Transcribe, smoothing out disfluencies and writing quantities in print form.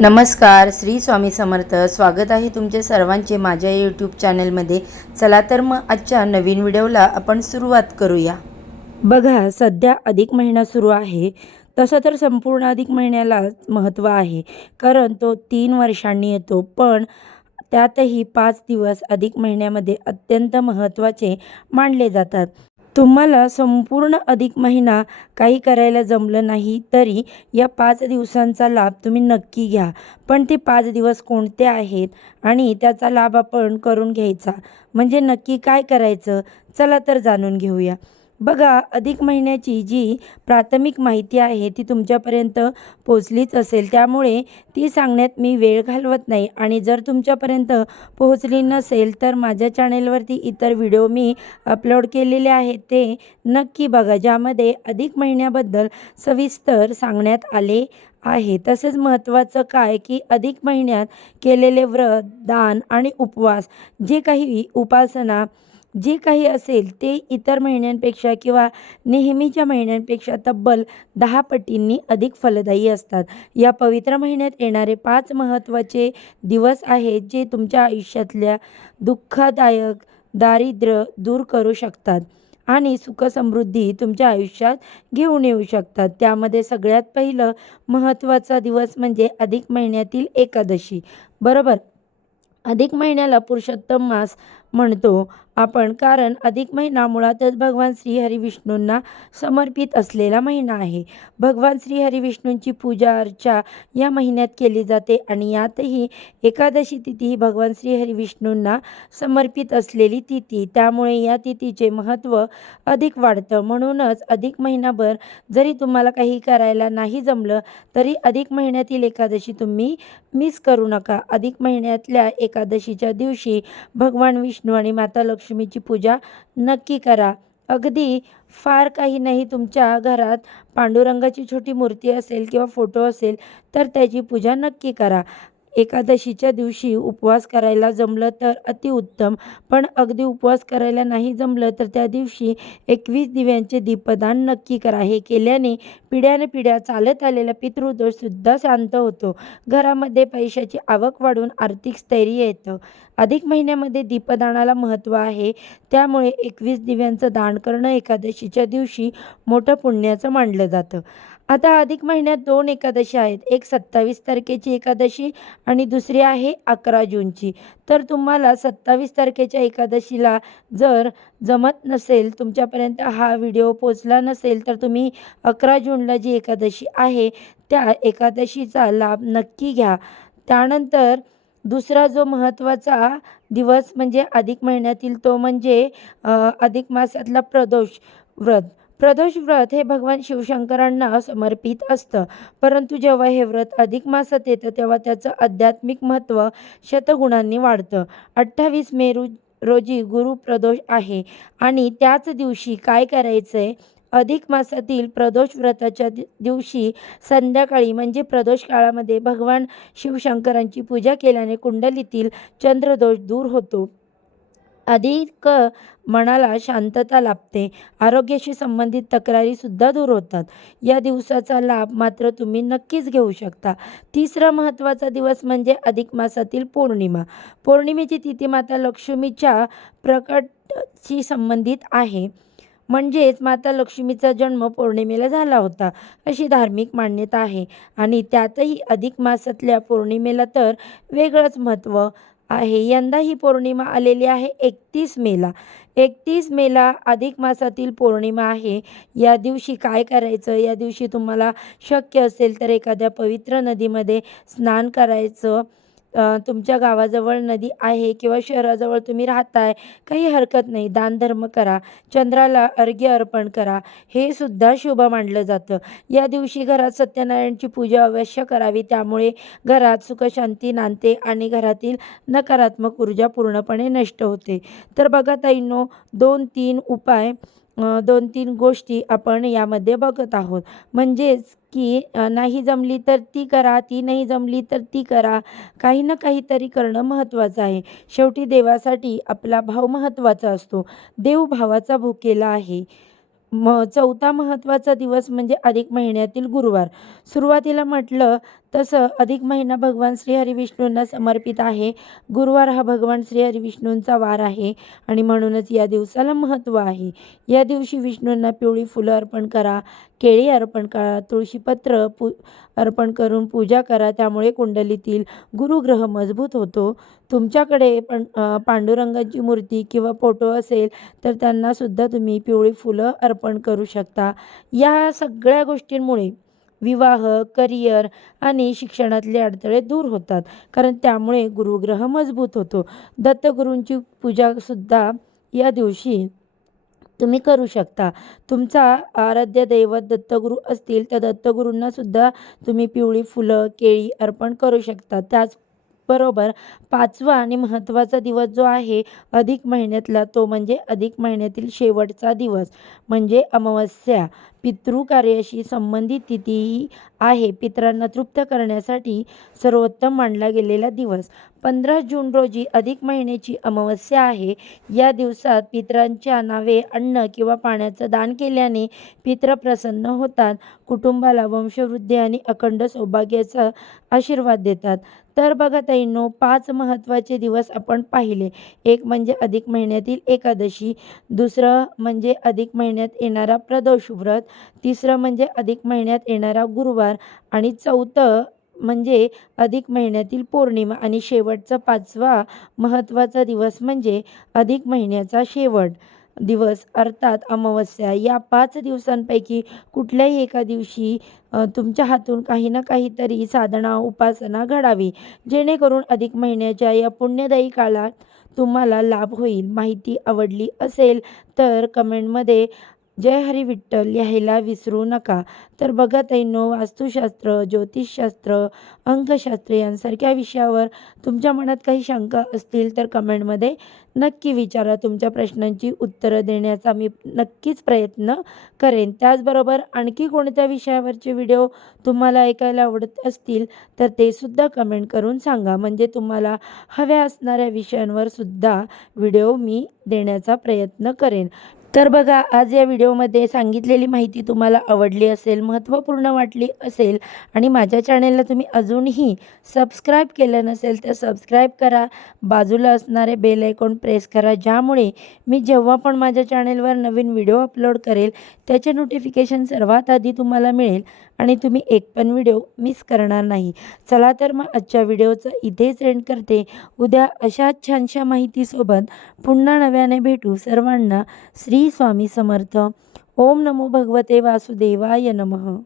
नमस्कार, श्री स्वामी समर्थ. स्वागत आहे तुमचे सर्वांचे माझ्या यूट्यूब चॅनलमध्ये. चला तर मग आजच्या नवीन व्हिडिओला आपण सुरुवात करूया. बघा, सध्या अधिक महिना सुरू आहे. तसं तर संपूर्ण अधिक महिन्याला महत्त्व आहे, कारण तो 3 वर्षांनी येतो. पण त्यातही 5 दिवस अधिक महिन्यामध्ये अत्यंत महत्त्वाचे मानले जातात. तुम्हाला संपूर्ण अधिक महिना काही करायला जमलं नाही तरी या 5 दिवसांचा लाभ तुम्ही नक्की घ्या. पण ते 5 दिवस कोणते आहेत आणि त्याचा लाभ आपण करून घ्यायचा म्हणजे नक्की काय करायचं? चला तर जाणून घेऊया. बघा, अधिक महिन्याची जी प्राथमिक माहिती आहे ती तुमच्यापर्यंत पोहोचलीच असेल, त्यामुळे ती सांगण्यात मी वेळ घालवत नाही. आणि जर तुमच्यापर्यंत पोहोचली नसेल तर माझ्या चॅनेलवरती इतर व्हिडिओ मी अपलोड केलेले आहेत, ते नक्की बघा, ज्यामध्ये अधिक महिन्याबद्दल सविस्तर सांगण्यात आले आहे. तसेच महत्त्वाचं काय की अधिक महिन्यात केलेले व्रत, दान आणि उपवास, जे काही उपासना जे काही असेल ते इतर महिन्यांपेक्षा किंवा नेहमीच्या महिन्यांपेक्षा तब्बल 10 पटींनी अधिक फलदायी असतात. या पवित्र महिन्यात येणारे 5 महत्त्वाचे दिवस आहेत, जे तुमच्या आयुष्यातल्या दुःखदायक दारिद्र्य दूर करू शकतात आणि सुखसमृद्धी तुमच्या आयुष्यात घेऊन येऊ शकतात. त्यामध्ये सगळ्यात पहिलं महत्त्वाचा दिवस म्हणजे अधिक महिन्यातील एकादशी. बरोबर. अधिक महिन्याला पुरुषोत्तम मास म्हणतो आपण, कारण अधिक महिना मुळातच भगवान श्री हरिविष्णूंना समर्पित असलेला महिना आहे. भगवान श्री हरिविष्णूंची पूजा अर्चा या महिन्यात केली जाते आणि यातही एकादशी तिथी ही भगवान श्री हरिविष्णूंना समर्पित असलेली तिथी, त्यामुळे या तिथीचे महत्त्व अधिक वाढतं. म्हणूनच अधिक महिनाभर जरी तुम्हाला काही करायला नाही जमलं तरी अधिक महिन्यातील एकादशी तुम्ही मिस करू नका. अधिक महिन्यातल्या एकादशीच्या दिवशी भगवान विष्णू आणि माता लक्ष्मीची पूजा नक्की करा. अगदी फार काही नाही, तुमच्या घरात पांडुरंगाची छोटी मूर्ती असेल किंवा फोटो असेल तर त्याची पूजा नक्की करा. एकादशीच्या दिवशी उपवास करायला जमलं तर अतिउत्तम, पण अगदी उपवास करायला नाही जमलं तर त्या दिवशी 21 दिव्यांचे दीपदान नक्की करा. हे केल्याने पिढ्यानपिढ्या चालत आलेला पितृदोषसुद्धा शांत होतो. घरामध्ये पैशाची आवक वाढून आर्थिक स्थैर्य येतं. अधिक महिन्यामध्ये दीपदानाला महत्त्व आहे, त्यामुळे 21 दिव्यांचं दान करणं एकादशीच्या दिवशी मोठं पुण्याचं मानलं जातं. आता अधिक महिन्यात 2 एकादशी आहेत. एक 27 तारखेची एकादशी आणि दुसरी आहे 11 जूनची. तर तुम्हाला 27 तारखेच्या एकादशीला जर जमत नसेल, तुमच्यापर्यंत हा व्हिडिओ पोचला नसेल, तर तुम्ही 11 जूनला जी एकादशी आहे त्या एकादशीचा लाभ नक्की घ्या. त्यानंतर दुसरा जो महत्त्वाचा दिवस म्हणजे अधिक महिन्यातील तो म्हणजे अधिक मासातला प्रदोष व्रत. प्रदोष व्रत हे भगवान शिवशंकरांना समर्पित असतं, परंतु जेव्हा हे व्रत अधिक मासात येतं तेव्हा त्याचं आध्यात्मिक महत्त्व शतगुणांनी वाढतं. 28 मे रोजी गुरुप्रदोष आहे आणि त्याच दिवशी काय करायचं आहे, अधिक मासातील प्रदोष व्रताच्या दिवशी संध्याकाळी म्हणजे प्रदोष काळामध्ये भगवान शिवशंकरांची पूजा केल्याने कुंडलीतील चंद्रदोष दूर होतो. अधिक मनाला शांतता लाभते. आरोग्याशी संबंधित तक्रारीसुद्धा दूर होतात. या दिवसाचा लाभ मात्र तुम्ही नक्कीच घेऊ शकता. तिसरा महत्त्वाचा दिवस म्हणजे अधिक मासातील पौर्णिमा. पौर्णिमेची तिथी माता लक्ष्मीच्या प्रकटशी संबंधित आहे. म्हणजेच माता लक्ष्मीचा जन्म पौर्णिमेला झाला होता अशी धार्मिक मान्यता आहे आणि त्यातही अधिक मासातल्या पौर्णिमेला तर वेगळंच महत्त्व आहे. यंदा ही पौर्णिमा आलेली आहे 31 मेला. 31 मेला अधिक मासातील पौर्णिमा आहे. या दिवशी काय करायचं, या दिवशी तुम्हाला शक्य असेल तर एखाद्या पवित्र नदीमध्ये स्नान करायचं. तुमच्या गावाजवळ नदी आहे किंवा शहराजवळ तुम्ही राहताय, काही हरकत नाही, दानधर्म करा, चंद्राला अर्घ्य अर्पण करा, हे सुद्धा शुभ मानलं जातं. या दिवशी घरात सत्यनारायणची पूजा अवश्य करावी, त्यामुळे घरात सुखशांती नांदते आणि घरातील नकारात्मक ऊर्जा पूर्णपणे नष्ट होते. तर बघा ताईंनो, 2-3 उपाय 2-3 गोष्टी आपण यामध्ये बघत आहोत. म्हणजेच की नाही जमली तर ती करा, ती नाही जमली तर ती करा. काही ना काहीतरी करणं महत्त्वाचं आहे. शेवटी देवासाठी आपला भाव महत्त्वाचा असतो. देव भावाचा भुकेला आहे. चौथा महत्त्वाचा दिवस म्हणजे अधिक महिन्यातील गुरुवार. सुरुवातीला म्हटलं तसं अधिक महिना भगवान श्रीहरी विष्णूंना समर्पित आहे. गुरुवार हा भगवान श्रीहरी विष्णूंचा वार आहे आणि म्हणूनच या दिवसाला महत्त्व आहे. या दिवशी विष्णूंना पिवळी फुलं अर्पण करा, केळी अर्पण करा, तुळशीपत्र अर्पण करून पूजा करा. त्यामुळे कुंडलीतील गुरुग्रह मजबूत होतो. तुमच्याकडे पांडुरंगाची मूर्ती किंवा फोटो असेल तर त्यांनासुद्धा तुम्ही पिवळी फुलं अर्पण करू शकता. या सगळ्या गोष्टींमुळे विवाह, करिअर आणि शिक्षणातले अडथळे दूर होतात, कारण त्यामुळे गुरुग्रह मजबूत होतो. दत्तगुरूंची पूजासुद्धा या दिवशी तुम्ही करू शकता. तुमचा आराध्य दैवत दत्तगुरू असतील तर दत्तगुरूंना सुद्धा तुम्ही पिवळी फुलं, केळी अर्पण करू शकता. त्याचबरोबर 5वा आणि महत्त्वाचा दिवस जो आहे अधिक महिन्यातला, तो म्हणजे अधिक महिन्यातील शेवटचा दिवस म्हणजे अमावस्या. पितृकार्याशी संबंधित तिथी ही आहे. पितरांना तृप्त करण्यासाठी सर्वोत्तम मानला गेलेला दिवस. 15 जून रोजी अधिक महिन्याची अमावस्या आहे. या दिवसात पितरांच्या नावे अन्न किंवा पाण्याचं दान केल्याने पितृ प्रसन्न होतात, कुटुंबाला वंशवृद्धी आणि अखंड सौभाग्याचा आशीर्वाद देतात. तर बघा ताईंनो, 5 महत्त्वाचे दिवस आपण पाहिले. एक म्हणजे अधिक महिन्यातील एकादशी, दुसरं म्हणजे अधिक महिन्यात येणारा प्रदोष व्रत, तिसरं म्हणजे अधिक महिन्यात येणारा गुरुवार आणि चौथं म्हणजे अधिक महिन्यातील पौर्णिमा आणि शेवटचा 5वा महत्त्वाचा दिवस म्हणजे अधिक महिन्याचा शेवट दिवस अर्थात अमावस्या. या 5 दिवसांपैकी कुठल्याही एका दिवशी तुमच्या हातून काही ना काहीतरी साधना, उपासना घडावी, जेणेकरून अधिक महिन्याच्या या पुण्यदायी काळात तुम्हाला लाभ होईल. माहिती आवडली असेल तर कमेंटमध्ये जय हरी विठ्ठल लिहायला विसरू नका. तर बघा ताईंनो, वास्तुशास्त्र, ज्योतिषशास्त्र, अंकशास्त्र यांसारख्या विषयावर तुमच्या मनात काही शंका असतील तर कमेंटमध्ये नक्की विचारा. तुमच्या प्रश्नांची उत्तरं देण्याचा मी नक्कीच प्रयत्न करेन. त्याचबरोबर आणखी कोणत्या विषयावरचे व्हिडिओ तुम्हाला ऐकायला आवडत असतील तर ते सुद्धा कमेंट करून सांगा, म्हणजे तुम्हाला हव्या असणाऱ्या विषयांवर सुद्धा व्हिडिओ मी देण्याचा प्रयत्न करेन. तर बघा, आज या व्हिडिओमध्ये सांगितलेली माहिती तुम्हाला आवडली असेल, महत्त्वपूर्ण वाटली असेल आणि माझ्या चॅनेलला तुम्ही अजूनही सबस्क्राईब केलं नसेल तर सबस्क्राईब करा. बाजूला असणारे बेल आयकॉन प्रेस करा, ज्यामुळे मी जेव्हा पण माझ्या चॅनेलवर नवीन व्हिडिओ अपलोड करेल त्याचे नोटिफिकेशन सर्वात आधी तुम्हाला मिळेल आणि तुम्ही एक पण व्हिडिओ मिस करणार नाही. चला तर मग आजच्या व्हिडिओचं इथेच एंड करते. उद्या अशाच छानशा माहितीसोबत पुन्हा नव्याने भेटू. सर्वांना श्री स्वामी समर्थ. ओम नमो भगवते वासुदेवाय नमः.